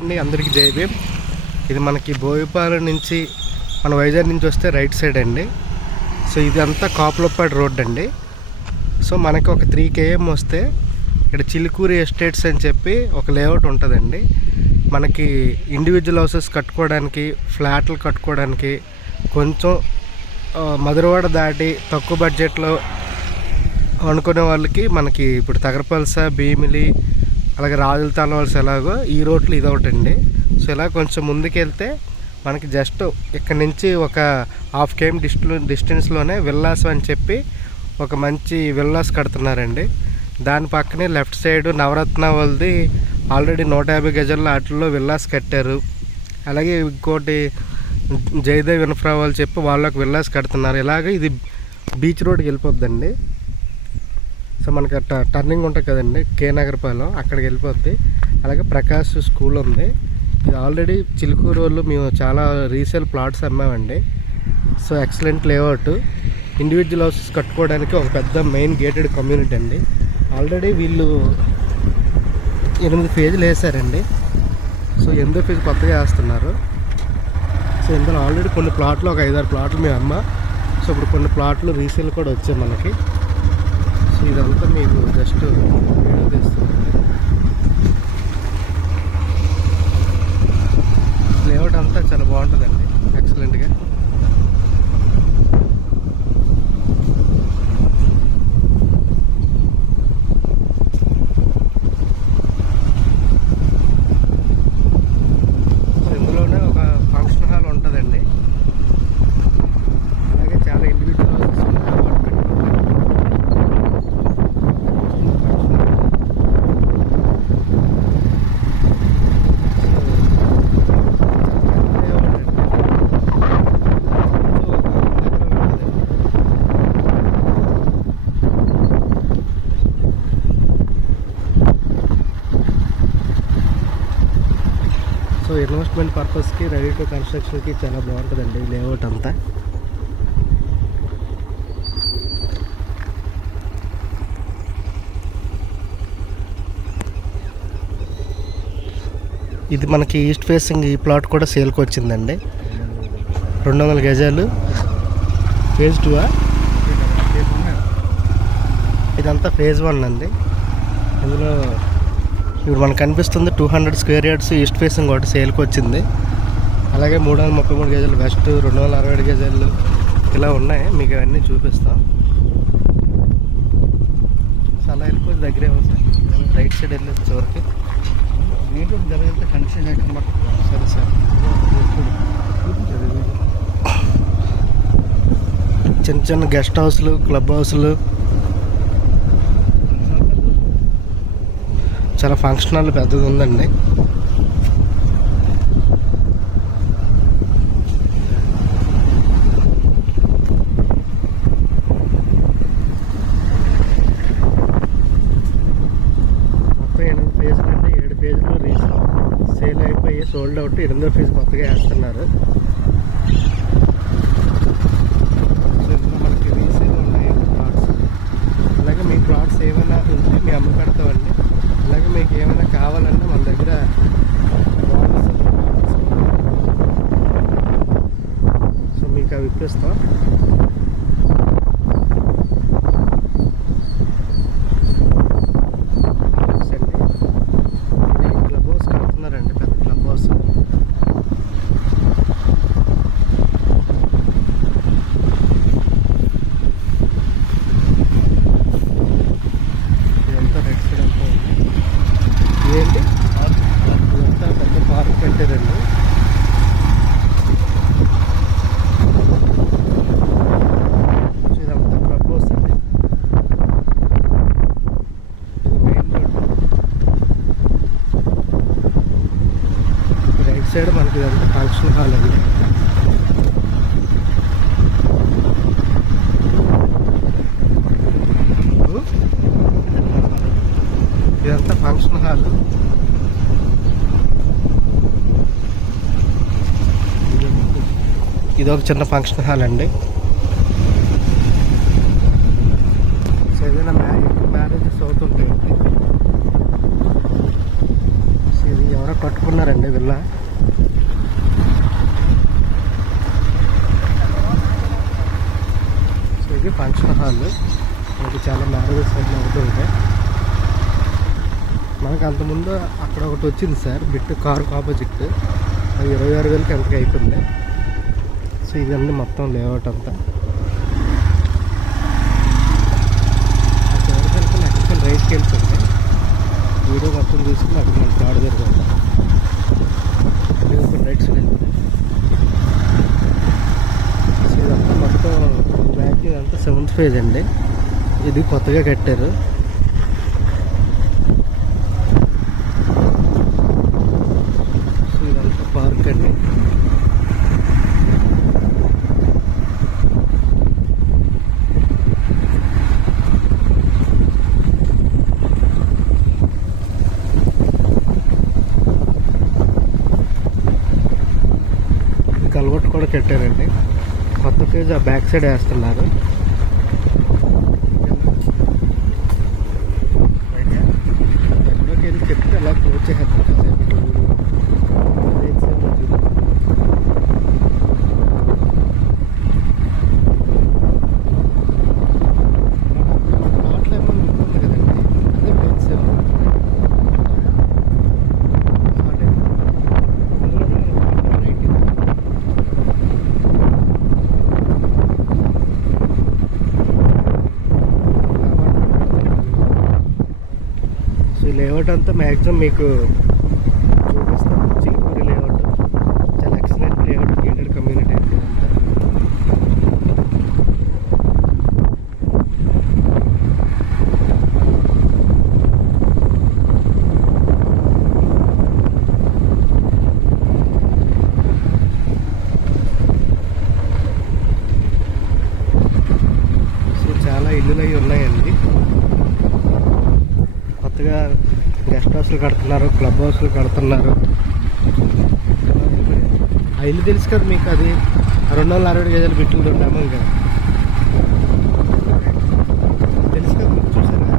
అండి అందరికీ జై భీమ్. ఇది మనకి బోయిపాలెం నుంచి మన వైజాగ్ నుంచి వస్తే రైట్ సైడ్ అండి. సో ఇది అంతా కాపులపాడు రోడ్ అండి. సో మనకి ఒక 3 km వస్తే ఇక్కడ చిలుకూరి ఎస్టేట్స్ అని చెప్పి ఒక లేఅవుట్ ఉంటుందండి. మనకి ఇండివిజువల్ హౌసెస్ కట్టుకోవడానికి, ఫ్లాట్లు కట్టుకోవడానికి కొంచెం మధురవాడ దాటి తక్కువ బడ్జెట్లో అనుకునే వాళ్ళకి మనకి ఇప్పుడు తగరపల్స, భీమిలి, అలాగే రాజుల తాళవలస ఎలాగో ఈ రోడ్లు ఇదొకటండి. సో ఇలా కొంచెం ముందుకెళ్తే మనకి జస్ట్ ఇక్కడ నుంచి ఒక 1/2 km డిస్టెన్స్లోనే విల్లాస్ అని చెప్పి ఒక మంచి విల్లాస్ కడుతున్నారండి. దాని పక్కనే లెఫ్ట్ సైడ్ నవరత్న వాళ్ళది ఆల్రెడీ 150 గజాల వాటిల్లో విల్లాస్ కట్టారు. అలాగే ఇంకోటి జయదేవ్ ఇన్ఫ్రా వాళ్ళు చెప్పి వాళ్ళకి విల్లాస్ కడుతున్నారు. ఇలాగే ఇది బీచ్ రోడ్కి వెళ్ళిపోద్దండి. సో మనకి టర్నింగ్ ఉంటుంది కదండి, కే నగరపాలెం, అక్కడికి వెళ్ళిపోద్ది. అలాగే ప్రకాష్ స్కూల్ ఉంది. ఇది ఆల్రెడీ చిలుకూరు వాళ్ళు మేము చాలా రీసేల్ ప్లాట్స్ అమ్మామండి. So excellent layout, individual houses కట్టుకోవడానికి ఒక పెద్ద మెయిన్ గేటెడ్ కమ్యూనిటీ అండి. ఆల్రెడీ వీళ్ళు 8 ఫేజ్లు వేసారండి. సో 8వ ఫేజ్ కొత్తగా వేస్తున్నారు. సో ఇందులో ఆల్రెడీ కొన్ని ప్లాట్లు, ఒక 5-6 ప్లాట్లు మేము అమ్మ. సో ఇప్పుడు కొన్ని ప్లాట్లు రీసేల్ కూడా వచ్చాయి మనకి. సో ఇదంతా మీకు జస్ట్ వీడియో తీస్తున్నాను. లేఅవుట్ అంతా చాలా బాగుంటుందండి, ఎక్సలెంట్గా. ఇందులోనే ఒక ఫంక్షన్ హాల్ ఉంటుందండి. అలాగే చాలా ఇండివిజువల్ హౌసెస్ ఉంటాయి. సో ఇన్వెస్ట్మెంట్ పర్పస్కి, రెడీ టు కన్స్ట్రక్షన్కి చాలా బాగుంటుందండి ఈ లేఅవుట్ అంతా. ఇది మనకి ఈస్ట్ ఫేసింగ్ ఈ ప్లాట్ కూడా సేల్కి వచ్చిందండి. 200 గజాలు. ఫేజ్ 2 ఇదంతా ఫేజ్ 1 అండి. ఇందులో ఇప్పుడు మనకు కనిపిస్తుంది 200 స్క్వేర్ యార్డ్స్ ఈస్ట్ ఫేసింగ్ ఒకటి సేల్కి వచ్చింది. అలాగే 333 గజాలు వెస్ట్, 267 గజాలు ఇలా ఉన్నాయి. మీకు అవన్నీ చూపిస్తాం. అలా వెళ్ళిపోయి దగ్గరే ఉంది సార్, రైట్ సైడ్ వెళ్ళి చివరికి నీటి జరిగితే కన్షన్ అయితే మాకు. సరే సార్, చిన్న చిన్న గెస్ట్ హౌస్లు, క్లబ్ హౌస్లు, చాలా ఫంక్షన్ హాల్ పెద్దది ఉందండి. మొత్తం 8 ఫేజ్లు అండి. 7 ఫేజ్లు సేల్ అయిపోయి సోల్డ్ అవుట్. 8వ ఫేజ్ కొత్తగా వేస్తున్నారు. సో ఇందులో మనకి రీసేల్ ఉన్నాయి ప్లాట్స్. అలాగే మీ ప్లాట్స్ ఏమైనా ఉంటే మీ అమ్మ పెడతామండి. అలాగే మీకు ఏమైనా కావాలన్నా మన దగ్గర సో మీకు అవి ఇప్పిస్తాం. ఇది క్లబ్ హౌస్ కడుతున్నారండి, పెద్ద క్లబ్ హౌస్. ఇదంతా రెడ్ సైడ్ అంతా ఉంది. ఏంటి ఇదంతా పెద్ద పార్క్ కట్టారండి. ఇదంతా క్లబ్ హౌస్ అండి. ఇది మెయిన్ రోడ్. రైట్ సైడ్ మనకి ఇదంతా ఫంక్షన్ హాల్ అండి. ఇదంతా ఫంక్షన్ హాల్. ఇదొక చిన్న ఫంక్షన్ హాల్ అండి. సో ఏదైనా మ్యారేజెస్ అవుతుంటాయండి. ఇది ఎవరో కట్టుకున్నారండి విల్లా. సో ఇది ఫంక్షన్ హాల్. మనకి చాలా మ్యారేజెస్ అట్లా అవుతుంటాయి. మనకు అంతకుముందు అక్కడ ఒకటి వచ్చింది సార్ బిట్ కారుకు ఆపోజిట్, అది 26,000కి ఎంతకి అయిపోయింది. సో ఇదండి మొత్తం లేఅవుట్ అంతా. ఎక్కడ రైట్కి వెళ్తుంది వీడియో మొత్తం తీసుకుని అక్కడ మనకి థర్డ్ జరుగుతుంది. ఒక రైట్ సైడ్ వెళ్తుంది. సో ఇదంతా మొత్తం బ్యాక్ ఇదంతా 7th ఫేజ్ అండి. ఇది కొత్తగా కట్టారు. సో ఇదంతా పార్క్ అండి. కల్వర్ట్ కూడా కట్టారండి. కొత్త ఫేజ్ ఆ బ్యాక్ సైడ్ వేస్తున్నారు. ఎక్కడికి వెళ్ళి చెప్తే అలా క్లోజ్ చేసేస్తారు. లేఅవుట్ అంతా మ్యాక్సిమం మీకు చూపిస్తాను. చిలుకూరి లేఅవుట్ చాలా ఎక్సలెంట్ లేఅవుట్, గేటెడ్ కమ్యూనిటీ అండి అంతా. సో చాలా ఇల్లులు అవి ఉన్నాయండి. కొత్తగా గెస్ట్ హౌస్లు కడుతున్నారు, క్లబ్ హౌస్లు కడుతున్నారు. ఆ ఇల్లు తెలుసు కదా మీకు, అది 260 గజాలు బిట్టులు ఉన్నాము కదా, తెలుసు కదా మీకు, చూసారు కదా.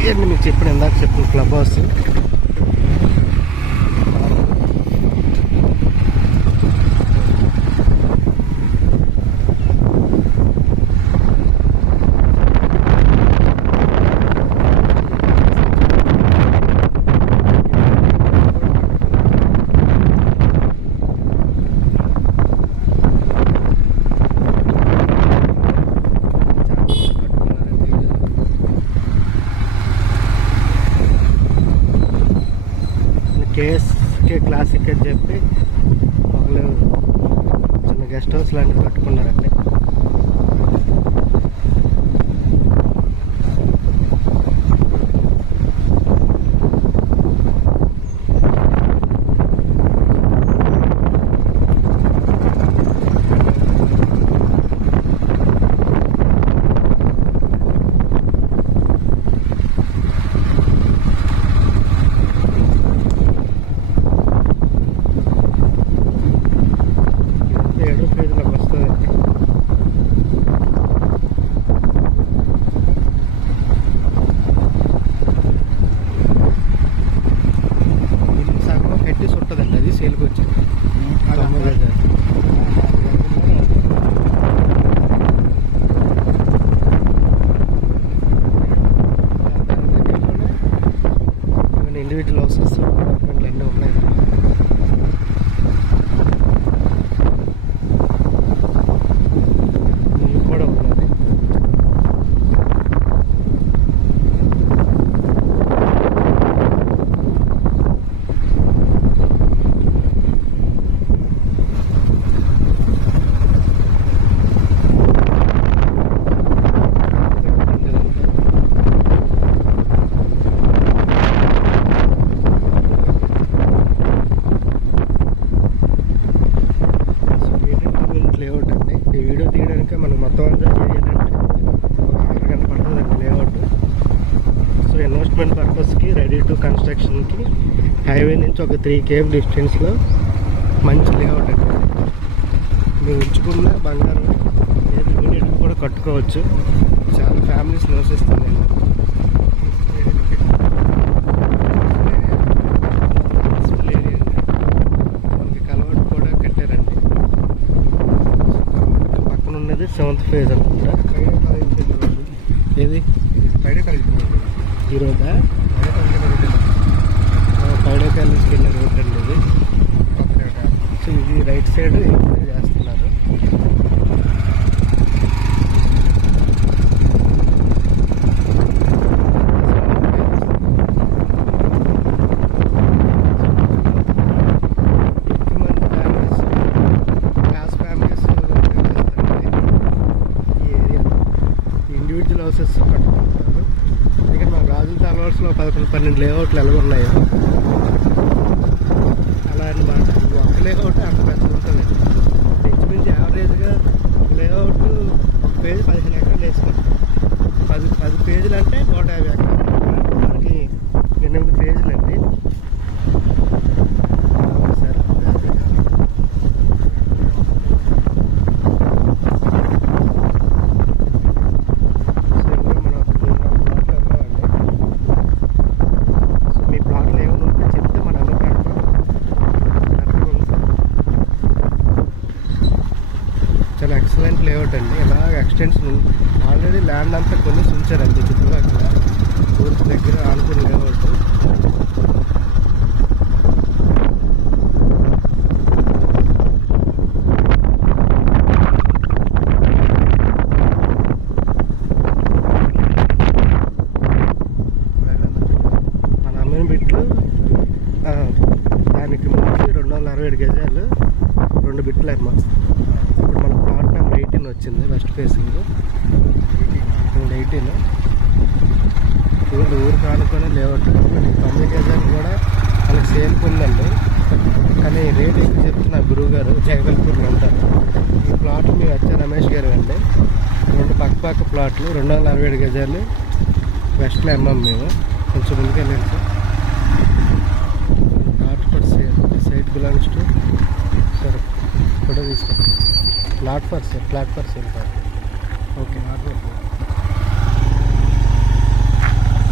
ఇదండి మీకు చెప్పిన ఇందాక చెప్పిన క్లబ్ హౌస్. కేఎస్కే క్లాసిక్ అని చెప్పి ఒకళ్ళు చిన్న గెస్ట్ హౌస్ లాంటివి కట్టుకున్నారండి. సేల్కి వచ్చింది 90,000. ఇండివిజువల్ హౌసెస్ అపార్ట్మెంట్లు అన్నీ ఉన్నాయి. ఇల్లు కూడా ఉన్నది. లేఅవుట్ అండి. ఈ వీడియో తీయడానికి మనకు మొత్తం అంతా చేయాలంటే ఒక 6 గంటలు పడుతుందండి లేఅవుట్. సో ఇన్వెస్ట్మెంట్ పర్పస్కి, రెడీ టు కన్స్ట్రక్షన్కి హైవే నుంచి ఒక 3 km డిస్టెన్స్లో మంచి లేఅవుట్ అండి. మీరు ఉంచుకున్న బంగారం ఏది ఇమీడియట్గా కూడా కట్టుకోవచ్చు. చాలా ఫ్యామిలీస్ నివసిస్తాను నేను. మనకి కలవాటు కూడా కట్టారండి. పక్కన ఉన్నది 7th ఫేజ్ అనుకుంటా. ఏది ఈరోజా పైడే కాలేజ్కి వెళ్ళే రోడ్ అండి ఇది. సో ఇది రైట్ సైడ్ చేస్తున్నారు. ఇండివిజువల్ హౌసెస్ కట్టుకుంటున్నారు. ఇక్కడ మన రాజుల తాలవాల్స్లో 11-12 లేఅవుట్లు ఎలా ఉన్నాయో అలా అన్నమాట. ఒక లేఅవుట్ అంత పెద్ద ఉంటుంది. ఇంచుమించు యావరేజ్గా ఒక లేఅవుట్ ఒక పేజీ 15 ఎకరాలు వేసుకుంటాం. 10 పేజీలు అంటే 150 ఎకరాలు. మనకి 8 పేజీలు అండి. సార్ చాలా ఎక్సలెంట్ లేఅవుట్ అండి. ఇలా ఎక్స్టెన్షన్ ఆల్రెడీ ల్యాండ్ అంతా కొన్ని ఉంచారండి చుట్టుపక్కల ఊరికి దగ్గర ఆనుకుని లేఅవుట్. మన అమ్మిన బిట్లు దానికి ముందు 267 గజాలు 2 బిట్లు అమ్మా. ఇప్పుడు మన ప్లాట్ నెంబర్ 18 వచ్చింది. West facing 18. ఊరికి ఆనుకొని లేఅవుట్ 9 గజాలు కూడా మనకి సేల్కి ఉందండి. కానీ రేట్ ఎక్కువ చెప్తున్నారు గురువు గారు జగదల్పూర్లో ఉంటారు. ఈ ప్లాట్ మేము వచ్చే రమేష్ గారు అండి. 2 పక్క ప్లాట్లు 267 గజాలు వెస్ట్లో అమ్మాం మేము. కొంచెం ముందుకు వెళ్ళాను sir. Plot for sale, site belongs to sir. Photo తీసుకోండి. Flat for sale sir. Okay.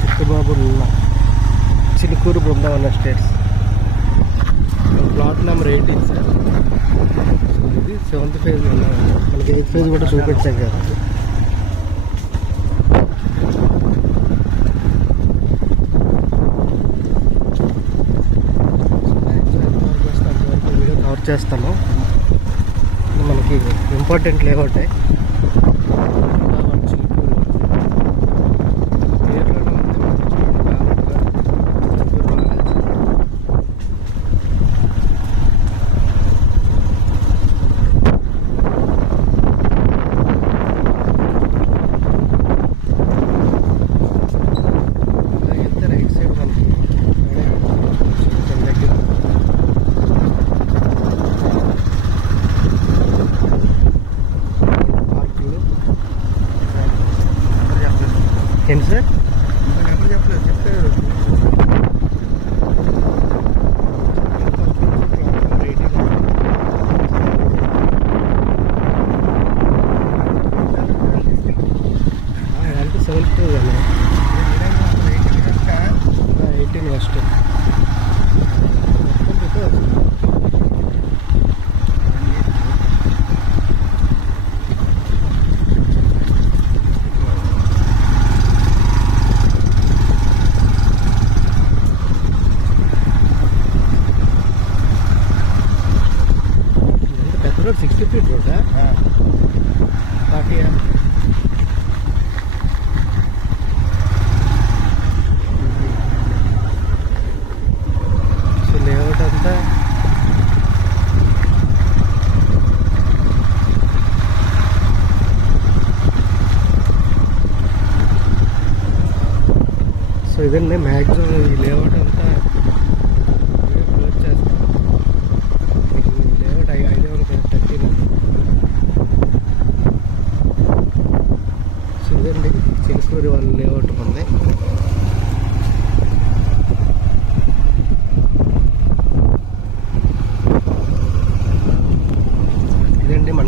Chikkababu Chilukuru Brindavan estates. Plot number 18 sir. ఇది 7th ఫేజ్ ఉన్నామండి. మనకి 8th ఫేజ్ కూడా చూపించాం కదా. వీడియో కవర్ చేస్తాను. మనకి ఇంపార్టెంట్ లేఅవుట్ వెళ్తే రైట్ సైడ్ మనకి దగ్గర ఏంటి సార్ చెప్పలేదు చెప్తే అంటే 7th ఫేజ్ అన్న 18 west. Road 60 feet road 40. So layout అంతా సో ఇదండి మ్యాక్సిమం ఈ లేఅవుట్ అంతా క్లోజ్ చేస్తాం. ఈ లేఅవుట్ ఐడియా ఉంటుంది 13. సో ఇదండి చిలుకూరి వాళ్ళ లేఅవుట్ ఉంది. ఇదండి మన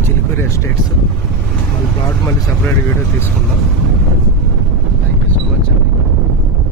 మళ్ళీ సపరేట్ వీడియో తీసుకుందాం.